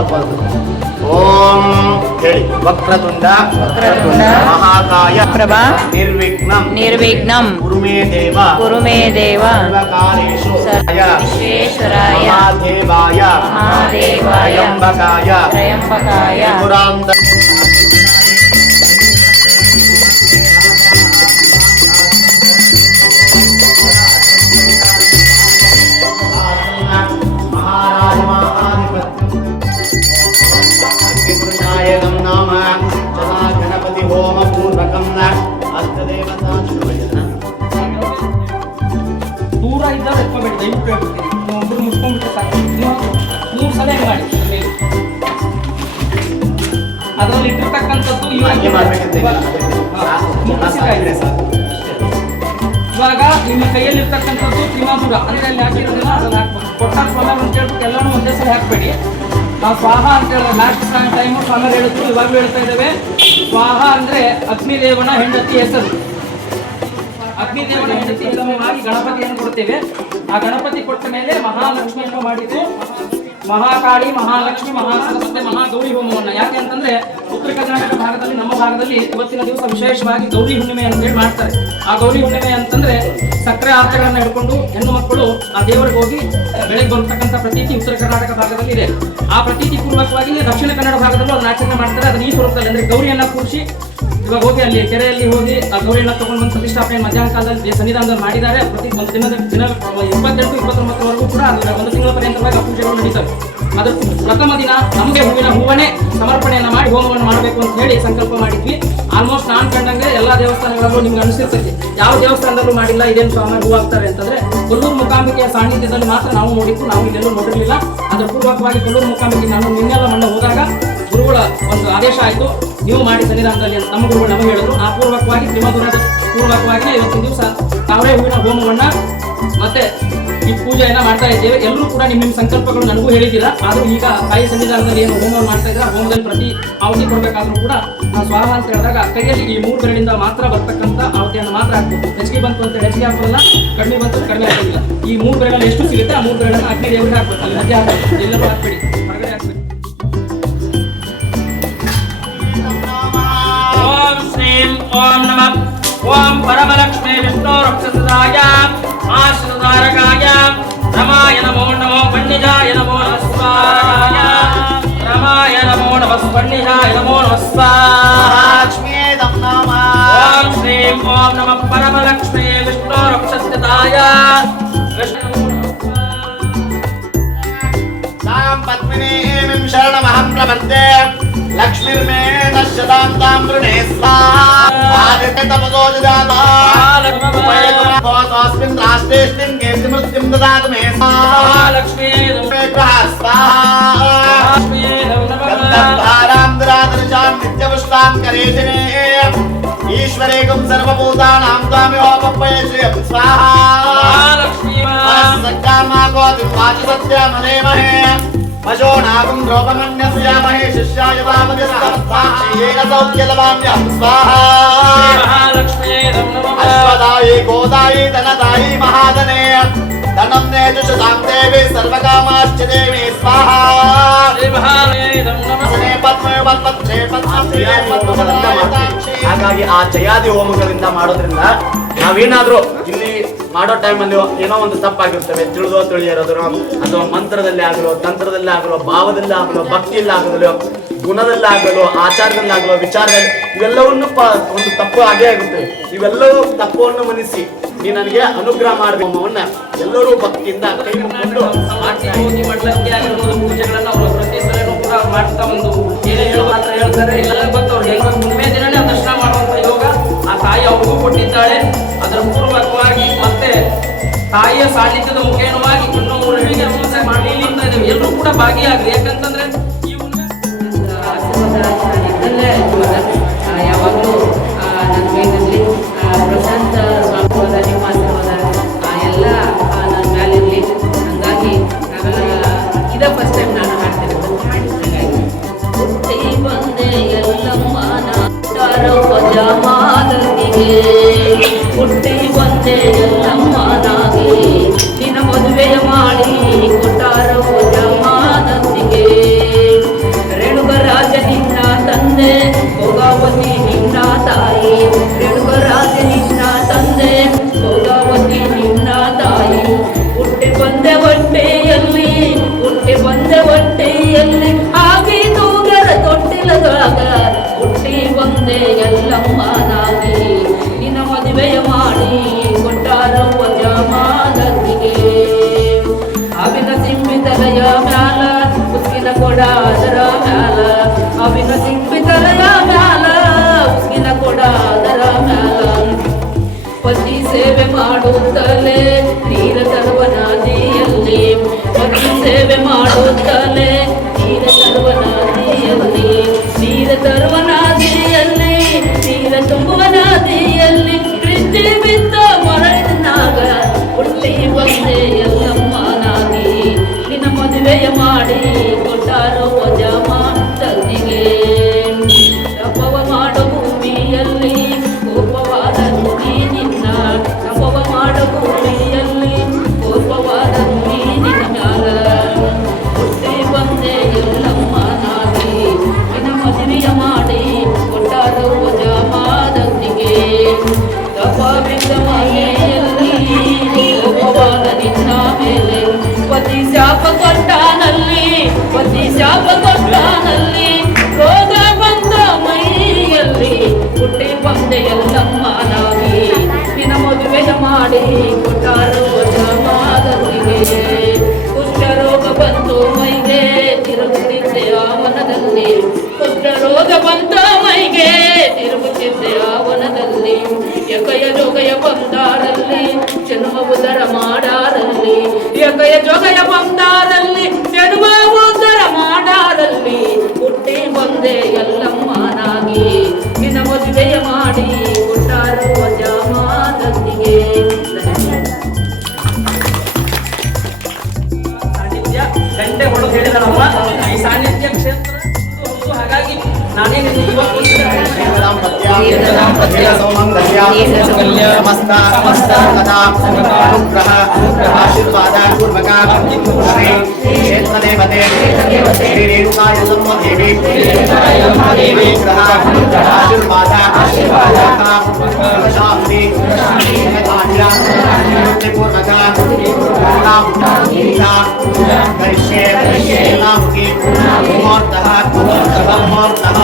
ಮಾಡಬಹುದು. ಓಂ ಹೇಳಿ. ವಕ್ರತುಂಡ ಮಹಾಕಾಯ ಪ್ರಭಾ ನಿರ್ವಿಘ್ನಂ ಕುರುಮೇ ದೇವ ಸರ್ವಕಾರ್ಯೇಷು ವಿಶ್ವೇಶ್ವರಾಯ ಮಹಾದೇವಾಯ ತ್ರಯಂಬಕಾಯ ತ್ರಿಪುರಾಂತ ದೂರ ಇದ್ದವ್ರು ಎತ್ಕೋಬೇಡಿ, ದಯವಿಟ್ಟು ಹೇಳ್ಬಿಡ್ತೀನಿ. ಒಬ್ಬರು ಮುಟ್ಕೊಂಡ್ಬಿಟ್ರೆ ಸಾಕು. ಮೂರು ಸಲ ಹೆಂಗೆ ಮಾಡಿ ಅದರಲ್ಲಿ ಇಟ್ಟಿರ್ತಕ್ಕಂಥದ್ದು ಇವಾಗ ನಿಮ್ಮ ಕೈಯಲ್ಲಿರ್ತಕ್ಕಂಥದ್ದು ತ್ರಿಮಾಧುರ ಅಂದ್ರೆ ಅಲ್ಲಿ ಹಾಕಿರೋದನ್ನ ಅದ್ರಲ್ಲಿ ಹಾಕ್ಬೇಕು. ಕೊಟ್ಟಾರ ಸ್ವಾಮಿ ಅಂತ ಹೇಳ್ಬಿಟ್ಟು ಎಲ್ಲರೂ ಒಂದೇ ಸಲ ಹಾಕ್ಬೇಡಿ. ನಾವು ಸ್ವಾಹ ಅಂತ ಹೇಳಿದ್ರೆ ಲಾಸ್ಟ್ ಟೈಮು ಸ್ವಾಮಿ ಹೇಳಿದ್ರು, ಇವಾಗಲೂ ಹೇಳ್ತಾ ಇದ್ದೇವೆ. ಸ್ವಾಹ ಅಂದ್ರೆ ಅಗ್ನಿದೇವನ ಹೆಂಡತಿ ಹೆಸರು. ಅಗ್ನಿದೇವನ ಹೆಂಡತಿ ಎಲ್ಲವಾಗಿ ಗಣಪತಿಯನ್ನು ಕೊಡ್ತೇವೆ. ಆ ಗಣಪತಿ ಕೊಟ್ಟ ಮೇಲೆ ಮಹಾಲಕ್ಷ್ಮಿಯನ್ನು ಮಾಡಿದ್ದು ಮಹಾಕಾಳಿ, ಮಹಾಲಕ್ಷ್ಮಿ, ಮಹಾಸರಸ್ವತಿ, ಮಹಾಗೌರಿ ಹೋಮವನ್ನು. ಯಾಕೆ ಅಂತಂದ್ರೆ ಉತ್ತರ ಕರ್ನಾಟಕ ಭಾಗದಲ್ಲಿ, ನಮ್ಮ ಭಾಗದಲ್ಲಿ ಇವತ್ತಿನ ದಿವಸ ವಿಶೇಷವಾಗಿ ಗೌರಿ ಹುಣ್ಣಿಮೆ ಅಂತೇಳಿ ಮಾಡ್ತಾರೆ. ಆ ಗೌರಿ ಹುಣ್ಣಿಮೆ ಅಂತಂದ್ರೆ ಸಕ್ಕರೆ ಆರತಿಗಳನ್ನ ಹಿಡ್ಕೊಂಡು ಹೆಣ್ಣು ಮಕ್ಕಳು ಆ ದೇವರಿಗೆ ಹೋಗಿ ಬೆಳಗ್ಗೆ ಬರ್ತಕ್ಕಂಥ ಪ್ರತೀತಿ ಉತ್ತರ ಕರ್ನಾಟಕ ಭಾಗದಲ್ಲಿ ಇದೆ. ಆ ಪ್ರತೀತಿ ಪೂರ್ವಕವಾಗಿ ದಕ್ಷಿಣ ಕನ್ನಡ ಭಾಗದಲ್ಲೂ ಅದನ್ನ ಆಚರಣೆ ಮಾಡ್ತಾರೆ. ಅದನ್ನ ಈ ಸ್ವರೂಪದಲ್ಲಿ ಅಂದ್ರೆ ಗೌರಿಯನ್ನ ಕೂರಿಸಿ ಇವಾಗ ಹೋಗಿ ಅಲ್ಲಿ ಕೆರೆಯಲ್ಲಿ ಹೋಗಿ ಆ ಗೌರಿಯನ್ನ ತಗೊಂಡು ಬಂದು ಪ್ರತಿಷ್ಠಾಪನೆ ಮಧ್ಯಾಹ್ನ ಕಾಲದಲ್ಲಿ ಸನ್ನಿಧಾನದಲ್ಲಿ ಮಾಡಿದ್ದಾರೆ. ಪ್ರತಿ ಒಂದು ದಿನ 28-29ವರೆಗೂ ಕೂಡ ಒಂದು ತಿಂಗಳ ಪರ್ಯಂತವಾಗಿ ಪೂಜೆಗಳು ನಡೀತವೆ. ಅದ್ರ ಪ್ರಥಮ ದಿನ ನಮಗೆ ಹೂವನ್ನೇ ಸಮರ್ಪಣೆಯನ್ನು ಮಾಡಿ ಹೋಮವನ್ನು ಮಾಡಬೇಕು ಅಂತ ಹೇಳಿ ಸಂಕಲ್ಪ ಮಾಡಿದ್ವಿ. ಆಲ್ಮೋಸ್ಟ್ ನಾನು ಕಂಡಂಗೆ ಎಲ್ಲ ದೇವಸ್ಥಾನಗಳಲ್ಲೂ ನಿಮ್ಗೆ ಅನಿಸಿರ್ತೈತಿ. ಯಾವ ದೇವಸ್ಥಾನದಲ್ಲೂ ಮಾಡಿಲ್ಲ ಇದೇನು ಸ್ವಾಮಿ ಹೂ ಆಗ್ತಾರೆ ಅಂತಂದ್ರೆ ಕೊಲ್ಲೂರು ಮೂಕಾಂಬಿಕೆಯ ಸಾನ್ನಿಧ್ಯದಲ್ಲಿ ಮಾತ್ರ ನಾವು ನೋಡಿದ್ದು. ನಾವು ಇಲ್ಲೆಲ್ಲೂ ನೋಡಿರಲಿಲ್ಲ. ಅದರ ಪೂರ್ವಕವಾಗಿ ಕೊಲ್ಲೂರು ಮೂಕಾಂಬಿಕೆ ನಾನು ನಿನ್ನೆಲ್ಲ ಮಣ್ಣು ಹೋದಾಗ ಗುರುಗಳ ಒಂದು ಆದೇಶ ಆಯಿತು, ನೀವು ಮಾಡಿ ಸನ್ನಿಧಾನದಲ್ಲಿ ಅಂತ ನಮ್ಮ ಗುರುಗಳು ನಮಗೆ ಹೇಳಿದ್ರು. ಆ ಪೂರ್ವಕವಾಗಿ ತ್ರಿಮಧುರದ ಪೂರ್ವಕವಾಗಿ ಇವತ್ತಿನ ದಿವಸ ತಾವರೆ ಹೂವಿನ ಹೋಮವನ್ನ ಮತ್ತೆ ಈ ಪೂಜೆಯನ್ನ ಮಾಡ್ತಾ ಇದ್ದೇವೆ. ಎಲ್ಲರೂ ಕೂಡ ನಿಮ್ಮ ಸಂಕಲ್ಪಗಳು ನನಗೂ ಹೇಳಿದ್ದೀರಾ. ಆದ್ರೂ ಈಗ ತಾಯಿ ಸನ್ನಿಧಾನದಲ್ಲಿ ಏನು ಹೋಮವನ್ನು ಮಾಡ್ತಾ ಇದ್ದಾರೆ, ಹೋಮದಲ್ಲಿ ಪ್ರತಿ ಆಹುತಿ ಕೊಡಬೇಕಾದ್ರೂ ಕೂಡ ನಾವು ಸ್ವಾಹ ಅಂತ ಹೇಳಿದಾಗ ಕೈಯಲ್ಲಿ ಈ 3 ಬೆರಳಿಂದ ಮಾತ್ರ ಬರ್ತಕ್ಕಂಥ ಆಹುತಿಯನ್ನು ಮಾತ್ರ ಹಾಕ್ಬೇಕು. ಹೆಚ್ಚಿಗೆ ಬಂತು ಅಂತ ಹೆಚ್ಚಿಗೆ ಹಾಕೋಲ್ಲ, ಕಡಿಮೆ ಬಂತು ಕಡಿಮೆ ಹಾಕೋದಿಲ್ಲ. ಈ 3 ಬೆರಳಲ್ಲಿ ಎಷ್ಟು ಸಿಗುತ್ತೆ ಆ 3 ಬೆರಳನ್ನು ಅಗ್ನಿ ದೇವರಿಗೆ ಹಾಕ್ಬೇಕು. ಅಲ್ಲಿ ಮಧ್ಯೆ ಹಾಕಬೇಕು, ಎಲ್ಲರೂ ಹಾಕ್ಬೇಡಿ, ಹೊರಗಡೆ ಹಾಕ್ಬೇಕು. ಓಂ ಶ್ರೀಂ ಓಂ ನಮಃ ಓಂ ಪರಮಲಕ್ಷ್ಮೀ ವಿಷ್ಣು ರಕ್ಷಸದಾಯ ಆಶ್ರದಾರಕಾಯ ರಮಾಯ ನಮೋ ನಮೋ ಪಣ್ಣಿಜಾಯ ನಮೋ ನಮಃ ಸ್ವಾಹಾಯ ರಮಾಯ ನಮೋ ನಮಃ ಪಣ್ಣಿಜಾಯ ನಮೋ ನಮಃ ಸ್ವಾಹಾಯ ಓಂ ಶ್ರೀಂ ಓಂ ನಮಃ ಪರಮಲಕ್ಷ್ಮೀ ವಿಷ್ಣು ರಕ್ಷಸದಾಯ ಸಾಂ ಪದ್ಮಿನೀಂ ಶರಣಮಹಂ ಪ್ರಪದ್ಯೆ ಲಕ್ಷ್ಮೀರ್ಮೇ ನಶ್ಯತಾಂ ವೃಣೇ ಸ್ವಾಹಾ ಆದಿತ್ಯ ತಪಸೋ ಜಜಾತಾ ಲಕ್ಷ್ಮೀ ರಾಷ್ಟ್ರೇಷ್ಟಿಂ ಕೇಂದ್ರ ಮೃತ್ಯುಂ ದದಾತು ಮೇ ಸ್ವಾಹಾ ಲಕ್ಷ್ಮೀ ಸ್ವಾಹಾ ಗಂಧಧಾರಾಂ ದುರಾದರ್ಶಾಂ ನಿತ್ಯಪುಷ್ಪಾಂ ಕರೇಶಿನೇ ಈಶ್ವರೇಕಂ ಸರ್ವಭೂತಾನಾಂ ತ್ವಾಮೇವಾಪಪ್ಪಯೇ ಶ್ರಿಯಂ ಸ್ವಾಹಾ ಲಕ್ಷ್ಮೀ ಸಜ್ಜಾಮಾಗೋತಿ ವಾಚಸತ್ಯಮನೇಮಹೇ ಮಶೋನಾಗಂ ದ್ರೌಪಮನ್ಯಸ್ಯಾಮಹೇ ಶಿಷ್ಯಾಯ ವಾಮದಿಸ್ತಮಸ್ವಾಕ್ಷೇನ ಸೌಖ್ಯಲವಾಮ್ಯಂ ಸ್ವಾಹಾ ಮಹಾಲಕ್ಷ್ಮೀ ಅಶ್ವದಾಯಿ ಗೋದಾಯಿ ಧನದಾಯಿ ಮಹಾಧನೇ ಧನಂ ನೇಜುಷತಾಂ ದೇವಿ ಸರ್ವಕಾಮಾಶ್ಚ ದೇವಿ ಸ್ವಾಹಾ ಹಾಗಾಗಿ ಆ ಜಯಾದಿ ಹೋಮಗಳಿಂದ ಮಾಡೋದ್ರಿಂದ ನಾವೇನಾದ್ರೂ ಇಲ್ಲಿ ಮಾಡೋ ಟೈಮಲ್ಲಿ ಏನೋ ಒಂದು ತಪ್ಪಾಗಿರ್ತವೆ, ತಿಳಿದೋ ತಿಳಿಯಿರೋದು ಅಥವಾ ಮಂತ್ರದಲ್ಲಿ ಆಗಲೋ, ತಂತ್ರದಲ್ಲಿ ಆಗಲೋ, ಭಾವದಲ್ಲಿ ಆಗಲೋ, ಭಕ್ತಿಯಲ್ಲಿ ಆಗಲೋ, ಗುಣದಲ್ಲಿ ಆಗಲೋ, ಆಚಾರದಲ್ಲಿ ಆಗಲೋ, ವಿಚಾರದಲ್ಲಿ ಇವೆಲ್ಲವನ್ನು ಒಂದು ತಪ್ಪು ಆಗೇ ಆಗುತ್ತೆ. ಇವೆಲ್ಲವೂ ತಪ್ಪನ್ನು ಮನಿಸಿ ನೀ ನನಗೆ ಅನುಗ್ರಹ ಮಾಡಬೇಕು ಅವನ್ನ ಎಲ್ಲರೂ ಭಕ್ತಿಯಿಂದ ಕೈ ಮುಗಿಕೊಂಡು ಪೂಜೆಗಳನ್ನ ಅವರು ಪ್ರತಿ ಸಲನೂ ಕೂಡ ಮಾಡ್ತಾ ಒಂದು ಏನೇ ಹೇಳುವ ಅಂತ ಹೇಳ್ತಾರೆ. ಎಲ್ಲ ಗೊತ್ತು ಅವ್ರಿಗೆ ಹೆಂಗ ಮುಂದೆ ದಿನನೇ ದರ್ಶನ ಮಾಡುವಂತ ಯೋಗ ಆ ತಾಯಿ ಅವ್ರಿಗೂ ಕೊಟ್ಟಿದ್ದಾಳೆ. ಅದರ ಪೂರ್ವಕವಾಗಿ ಮತ್ತೆ ತಾಯಿಯ ಸಾನ್ನಿಧ್ಯದ ಮುಖೇನವಾಗಿ ಇನ್ನೂ ರವಿಗೆ ಅಮಾವಾಸ್ಯೆ ಮಾಡಲಿಲ್ಲ ಇದ್ದೇವೆ. ಎಲ್ಲರೂ ಕೂಡ ಭಾಗಿಯಾಗ್ರಿ. ಯಾಕಂತಂದ್ರೆ ಈ ಆಶೀರ್ವಾದ ಇದ್ದಲ್ಲೇ ಯಾವಾಗಲೂ ನನ್ನ ಮೇಲಿರಲಿ. ಪ್ರಶಾಂತ ಸ್ವಾಮಿವಾದ ನಿಮ್ಮ ಆಶೀರ್ವಾದ ಎಲ್ಲ ನನ್ನ ಮೇಲಿರಲಿ. ಹಂಗಾಗಿ ಇದೇ ಫಸ್ಟ್ ಟೈಮ್ ನಾನು ಹಾಡ್ತಿರೋದು. ಹುಟ್ಟಿ ಬಂದೆ ಎಲ್ಲಮ್ಮನ ಜಾಮಾದನಿಗೆ, ಹುಟ್ಟಿ ಬಂದೆ ಎಲ್ಲಮ್ಮನಾಗಿ ನಿನ್ನ ಮದುವೆಯ ಮಾಡಿ ಕೊಟ್ಟಾರೋ ಜಾಮಾದನಿಗೆ. ರೇಣುಕರಾಜ ನಿನ್ನ ತಂದೆ, ಭೋಗಾವತಿ ನಿನ್ನ ತಾಯಿ. ರೇಣುಕರಾಜ ನಿನ್ನ ತಂದೆ, ಭೋಗಾವತಿ ನಿನ್ನ ತಾಯಿ. ಹುಟ್ಟಿ ಬಂದೆ ಹೊಟ್ಟೆಯಲ್ಲಿ, ಹುಟ್ಟಿ ಬಂದೆ ಹೊಟ್ಟೆಯಲ್ಲಿ ಹಾಗೆ ತೂಗರ ತೊಟ್ಟಿಲದೊಳಗ. ಹುಟ್ಟಿ ಬಂದೆ ಎಲ್ಲಮ್ಮನಾಗಿ ನಿನ್ನ ಮದುವೆಯ ಮಾಡಿ ಕೊಟ್ಟಾರವ್ವ ಜಾಮಾದನಿಗೆ. ಅವಿನ ಸಿಂಬಿ ತಲೆಯ ಮ್ಯಾಲ ಉಸ್ಕಿನ ಕೊಡ ಅದರ ಮ್ಯಾಲ. ಅವಿನ ಸಿಂಬಿ ತಲೆಯ ಮ್ಯಾಲ ಉಸ್ಕಿನ ಕೊಡ ಅದರ ಮ್ಯಾಲ. ಪತಿ ಸೇವೆ ಮಾಡುತ್ತಲೇ ನೀರ ತರುವ ನದಿಯಲ್ಲಿ. ಪತಿ ಸೇವೆ ಮಾಡುತ್ತಲೇ ನೀರ ತರುವ ನದಿಯಲ್ಲಿ. ನೀರ ತರುವ ನದಿಯಲ್ಲಿ, ನೀರ ತುಂಬುವ ನದಿಯಲ್ಲಿ ಕೃಷ್ಟಿ ಬಿದ್ದ ಮರಳಿನಾಗ ಹುಟ್ಟಿ ಬಂದೆ ಎಲ್ಲಮ್ಮನಾಗಿ ನಿನ್ನ ಮದುವೆಯ ಮಾಡಿ ಕೊಟ್ಟಾರೋ ಜಾಮಾದನಿಗೆ. ತಪವ ಮಾಡೋ ಭೂಮಿಯಲ್ಲಿ ಕೋಪವಾದ ನುಡಿ ನಿನ್ನ. ತಪವ ಮಾಡೋ ಭೂಮಿಯಲ್ಲಿ ಕೋಪವಾದ ನುಡಿ ನಿನ್ನ ಮ್ಯಾಲ. ಹುಟ್ಟಿ ಬಂದೆ ಎಲ್ಲಮ್ಮನಾಗಿ ನಿನ್ನ ಮದುವೆಯ ಮಾಡಿ ಕೊಟ್ಟಾರೋ ಜಾಮಾದನಿಗೆ. ತಪವಿದ್ದ ಮನೆಯಲ್ಲಿ ಕೋಪವಾದ ನಿನ್ನ ಮೇಲೆ. ಪತಿ ಶಾಪ ಕೊಟ್ಟಾನಲ್ಲಿ, ಪತಿ ಶಾಪ ಕೊಟ್ಟಾನಲ್ಲಿ ರೋಗ ಬಂದ ಮೈಯಲ್ಲಿ. ಹುಟ್ಟಿ ಬಂದೆ ಎಲ್ಲಮ್ಮನಾಗಿ ನಿನ್ನ ಮದುವೆಯ ಮಾಡಿ ಕೊಟ್ಟಾರೋ ಜಾಮಾದನಿಗೆ. ಕುಷ್ಠರೋಗ ಬಂತು ಮೈಗೆ ತಿರುಗುತ್ತಿದ್ದೆ ಆವನದಲ್ಲಿ. ಕುಷ್ಠರೋಗ ಬಂತ ಮೈಗೆ ತಿರುಗುತ್ತಿದ್ದೆ ಆವನದಲ್ಲಿ. ಯಕಯ ಜೋಗಯ ಬಂದಾರಲ್ಲಿ ಜನ್ಮ ಉದರ ಮಾಡಾರಲ್ಲಿ. ಯಕಯ ಜೋಗಯ ಬಂದಾರಲ್ಲಿ ಜನ್ಮ ಉದರ ಮಾಡಾರಲ್ಲಿ. ಹುಟ್ಟಿ ಬಂದೆ ಎಲ್ಲಮ್ಮನಾಗಿ ನಿನ್ನ ಮದುವೆಯ ಮಾಡಿ ಕೊಟ್ಟಾರೋ ಜಾಮಾದನಿಗೆ. ಸಾನ್ನಿಧ್ಯ ಗಂಟೆ ಹೊಡೆದು ಹೇಳಿದನಮ್ಮ. ಈ ಸಾನ್ನಿಧ್ಯ ಕ್ಷೇತ್ರ ಹೌದು. ಹಾಗಾಗಿ ನಾನೇ ನಿನ್ನ ಇವಾಗ ಆಶೀರ್ವಾದ ಪೂರ್ವಕ ಕ್ಷೇತ್ರ ದೇವತೆ ಶ್ರೀ ರೇಣುಕಾ ಯಲ್ಲಮ್ಮ ದೇವಿ ವಿಗ್ರಹ ಆಶೀರ್ವಾದ ಶಿವಶಾಂತಿ ಪೂರ್ವಕ ಕರಿಷ್ಯೆ ನಾಮುಖಿ ಮುಹೂರ್ತಃ ಮುಹೂರ್ತಃ.